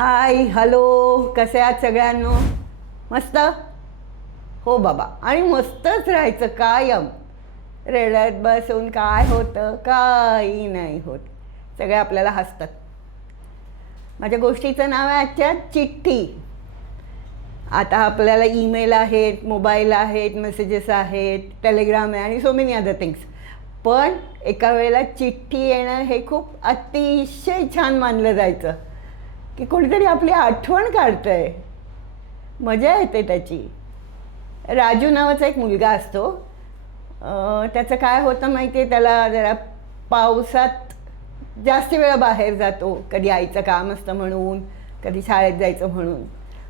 Hi hello, कसे आहात सगळ्यांनो? मस्त? हो बाबा, आणि मस्तच राहायचं कायम. रडत बसून काय होतं? काही नाही होत. सगळे आपल्याला हसतात. माझ्या गोष्टीचं नाव आहे आजच्या चिठ्ठी. आता आपल्याला ईमेल आहेत, मोबाईल आहेत, मेसेजेस आहेत, टेलिग्राम आहे आणि सो मेनी अदर थिंग्स. पण एका वेळेला चिठ्ठी येणं हे खूप अतिशय छान मानलं जायचं, की कोणीतरी आपली आठवण काढतंय, मजा येते त्याची. राजू नावाचा एक मुलगा असतो. त्याचं काय होतं माहिती आहे, त्याला जरा पावसात जास्त वेळा बाहेर जातो. कधी आईचं काम असतं म्हणून, कधी शाळेत जायचं म्हणून.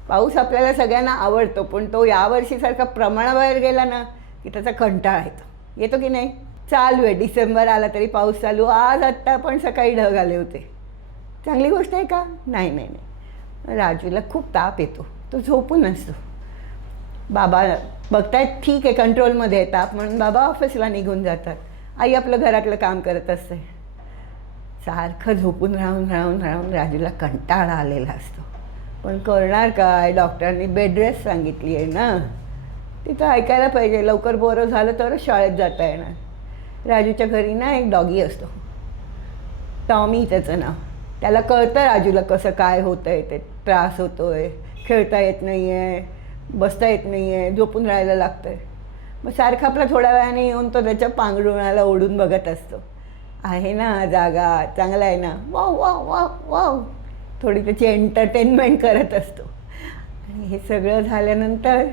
पाऊस आपल्याला सगळ्यांना आवडतो, पण तो यावर्षीसारखा प्रमाणाबाहेर गेला ना की त्याचा कंटाळा येतो. येतो की नाही? चालू आहे, डिसेंबर आला तरी पाऊस चालू. आज आत्ता पण सकाळी ढग आले होते. चांगली गोष्ट आहे का? नाही नाही नाही. राजूला खूप ताप येतो, तो झोपून असतो. बाबा बघतायत ठीक आहे, कंट्रोलमध्ये आहे ताप, म्हणून बाबा ऑफिसला निघून जातात. आई आपलं घरातलं काम करत असते. सारखं झोपून राहून राहून राहून राजूला कंटाळा आलेला असतो. पण करणार काय? डॉक्टरांनी बेड रेस्ट सांगितली आहे ना, तिथं ऐकायला पाहिजे. लवकर बरं झालं तरच शाळेत जाता येणार. राजूच्या घरी ना एक डॉगी असतो, टॉमी त्याचं नाव. त्याला कळतं राजूला कसं काय होतं आहे, ते त्रास होतो आहे, खेळता येत नाही आहे, बसता येत नाही आहे, झोपून राहायला लागतं आहे. मग सारखं आपला थोड्या वेळाने येऊन तो त्याच्या पांघरुणाला ओढून बघत असतो. आहे ना जागा, चांगला आहे ना, वाव वाव वाव वाव. थोडी त्याची एंटरटेनमेंट करत असतो. आणि हे सगळं झाल्यानंतर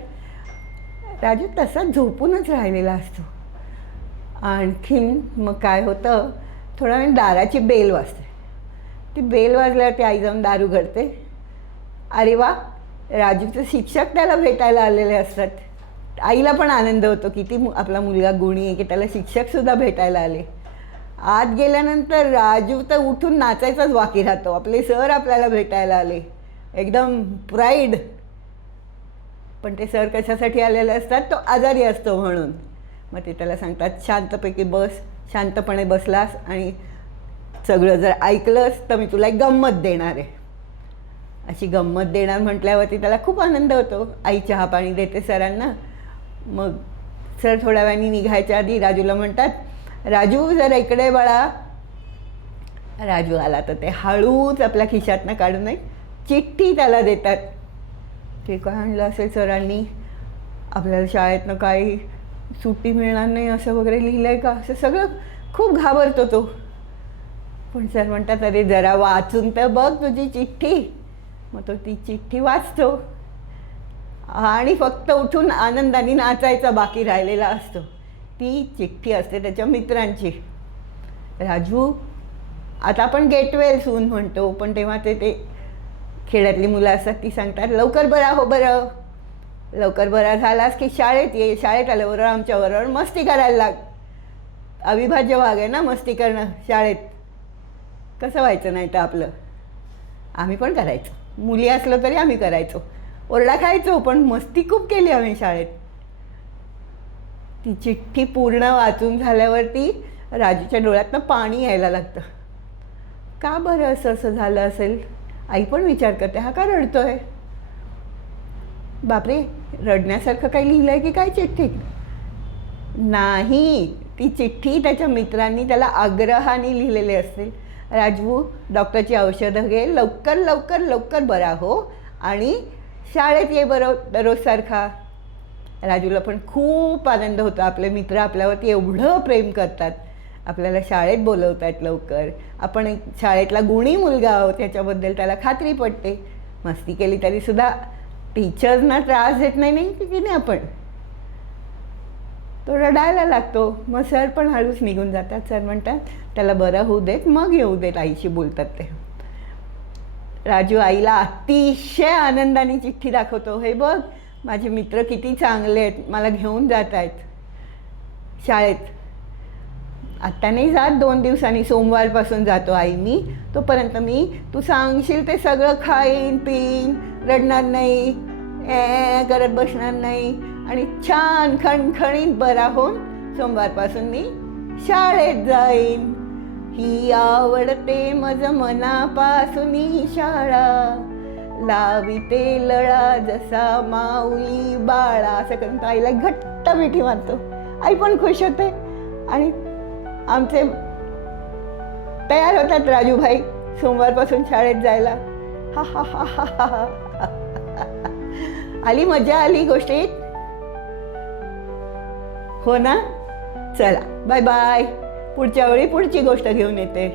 राजू तसाच झोपूनच राहिलेला असतो. आणखीन मग काय होतं, थोडा वेळ दाराची बेल वाजते. ती बेल वाजल्यावर ती आई जाऊन दार उघडते. अरे वा, राजूचे शिक्षक त्याला भेटायला आलेले असतात. आईला पण आनंद होतो, किती आपला मुलगा गुणी आहे की त्याला शिक्षकसुद्धा भेटायला आले. आत गेल्यानंतर राजू तर उठून नाचायचाच बाकी राहतो. आपले सर आपल्याला भेटायला आले, एकदम प्राईड. पण ते सर कशासाठी आलेले असतात? तो आजारी असतो म्हणून. मग ते त्याला सांगतात शांतपैकी बस. शांतपणे बसलास आणि सगळं जर ऐकलंस तर मी तुला एक गंमत देणार आहे. अशी गंमत देणार म्हटल्यावरती त्याला खूप आनंद होतो. आई चहा पाणी देते सरांना. मग सर थोड्या वेळाने निघायच्या आधी राजूला म्हणतात, राजू जरा इकडे बाळा. राजू आला तर ते हळूच आपल्या खिशातनं काढून एक चिठ्ठी त्याला देतात. ते काय आणलं असेल सरांनी, आपल्याला शाळेतनं काही सुट्टी मिळणार नाही असं वगैरे लिहिलं आहे का, असं सगळं खूप घाबरतो तो. पण सर म्हणतात, अरे जरा वाचून तर बघ तुझी चिठ्ठी. मग तो ती चिठ्ठी वाचतो आणि फक्त उठून आनंदाने नाचायचा बाकी राहिलेला असतो. ती चिठ्ठी असते त्याच्या मित्रांची. राजू, आता आपण गेट वेल सून म्हणतो, पण तेव्हा ते खेड्यातली मुलं असतात, ती सांगतात लवकर बरा हो बरं, लवकर बरा झालास की शाळेत ये, शाळेत आल्याबरोबर आमच्याबरोबर मस्ती करायला लाग. अविभाज्य भाग आहे ना मस्ती करणं शाळेत. कसं व्हायचं नाही तर आपलं? आम्ही पण करायचो, मुली असलो तरी आम्ही करायचो. ओरडा खायचो, पण मस्ती खूप केली आम्ही शाळेत. ती चिठ्ठी पूर्ण वाचून झाल्यावरती राजूच्या डोळ्यातनं पाणी यायला लागतं. का बरं असं झालं असेल? आई पण विचार करते, हा का रडतोय? बापरे, रडण्यासारखं काही लिहिलं आहे की काय चिठ्ठीत? नाही, ती चिठ्ठी त्याच्या मित्रांनी त्याला आग्रहाने लिहिलेली असतील. राजू, डॉक्टरची औषधं घे, लवकर लवकर लवकर बरा हो आणि शाळेत ये बरं दररोजसारखा. राजूला पण खूप आनंद होतो. आपले मित्र आपल्यावरती एवढं प्रेम करतात, आपल्याला शाळेत बोलवत आहेत लवकर. आपण एक शाळेतला गुणी मुलगा आहोत त्याच्याबद्दल त्याला खात्री पडते. मस्ती केली तरीसुद्धा टीचर्सना त्रास देत नाही की नाही आपण. तो रडायला लागतो. मग सर पण हळूच निघून जातात. सर म्हणतात त्याला बरं होऊ देत, मग येऊ देत, आईशी बोलतात ते. राजू आईला अतिशय आनंदाने चिठ्ठी दाखवतो. हे बघ, माझे मित्र किती चांगले आहेत, मला घेऊन जात आहेत शाळेत. आत्ता नाही जात, 2 दिवसांनी, सोमवारपासून जातो आई मी. तोपर्यंत मी तू सांगशील ते सगळं खाईन पिईन, रडणार नाही, करत बसणार नाही आणि छान खणखणीत बरा होऊन सोमवारपासून मी शाळेत जाईन. ही आवडते मज मनापासून शाळा, लाविते लळा जसा माऊली बाळा असं करून तो आईला घट्ट मिठी मारतो. आई पण खुश होते आणि आमचे तयार होतात राजूभाई सोमवारपासून शाळेत जायला. हा हा हा हा हा हा. आली मजा आली गोष्टीत, हो ना. चला बाय बाय. पुढच्या वेळी पुढची गोष्ट घेऊन येते.